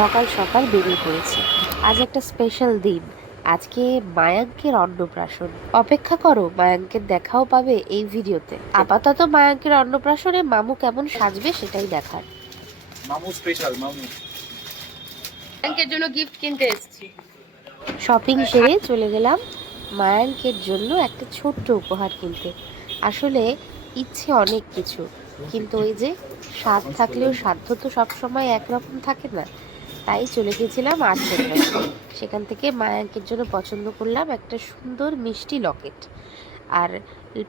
সকাল সকাল বেরিয়ে পড়েছি। আজ একটা স্পেশাল দিন। আজকে মায়াঙ্কের অন্নপ্রাশন। অপেক্ষা করো, মায়াঙ্কের দেখাও পাবে এই ভিডিওতে। আপাতত মায়াঙ্কের অন্নপ্রাশনে মামু কেমন সাজবে সেটাই দেখার। মামু স্পেশাল মামু। মায়াঙ্কের জন্য গিফট কিনতে এসেছি। শপিং সেরে চলে গেলাম মায়াঙ্কের জন্য একটা ছোট্ট উপহার কিনতে। আসলে ইচ্ছে অনেক কিছু, কিন্তু ওই যে স্বাদ থাকলেও সাধ্য তো সবসময় একরকম থাকে না। তাই চলে গেছিলাম আর্ট সেন্টারে। সেখান থেকে মায়াঙ্কের জন্য পছন্দ করলাম একটা সুন্দর মিষ্টি লকেট। আর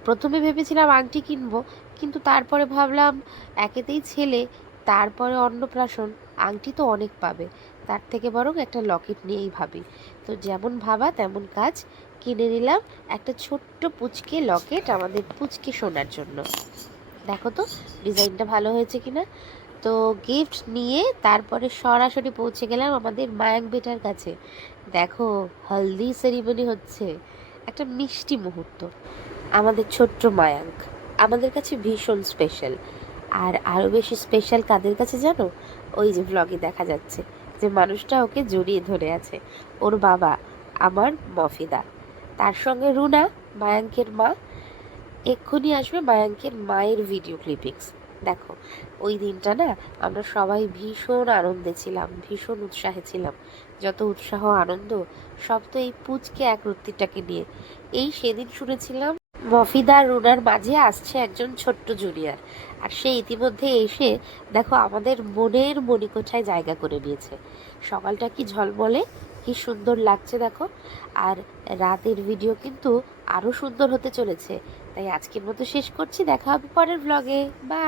প্রথমে ভেবেছিলাম আংটি কিনবো, কিন্তু তারপরে ভাবলাম একেতেই ছেলে, তারপরে অন্নপ্রাশন, আংটি তো অনেক পাবে, তার থেকে বরং একটা লকেট নিয়েই ভাবি। তো যেমন ভাবা তেমন কাজ, কিনে নিলাম একটা ছোট্ট পুচকে লকেট আমাদের পুচকে সোনার জন্য। দেখো তো ডিজাইনটা ভালো হয়েছে কিনা। তো গিফট নিয়ে তারপরে সরাসরি পৌঁছে গেলাম আমাদের মায়াঙ্ক বেটার কাছে। দেখো, হলদি সেরিমনি হচ্ছে, একটা মিষ্টি মুহূর্ত। আমাদের ছোট্ট মায়াঙ্ক আমাদের কাছে ভীষণ স্পেশাল। আর আরও বেশি স্পেশাল কাদের কাছে জানো? ওই যে ব্লগে দেখা যাচ্ছে যে মানুষটা ওকে জড়িয়ে ধরে আছে, ওর বাবা, আমার মফিদা। তার সঙ্গে রুনা, মায়াঙ্কের মা। এক্ষুনি আসবে মায়াঙ্কের মায়ের ভিডিও ক্লিপিংস। দেখো, ওই দিনটা না আমরা সবাই ভীষণ আনন্দে ছিলাম, ভীষণ উৎসাহে ছিলাম। যত উৎসাহ আনন্দ সব তো এই পুচকে একরত্তিটাকে নিয়ে। এই সেদিন শুনেছিলাম মফিদা আর রুনার মাঝে আসছে একজন ছোট্ট জুনিয়র, আর সে ইতিমধ্যে এসে দেখো আমাদের মনের মণিকোঠায় জায়গা করে নিয়েছে। সকালটা কি ঝলমলে, কি সুন্দর লাগছে দেখো। আর রাতের ভিডিও কিন্তু আরও সুন্দর হতে চলেছে। তাই আজকের মতো শেষ করছি, দেখা হবে পরের ব্লগে। বাই।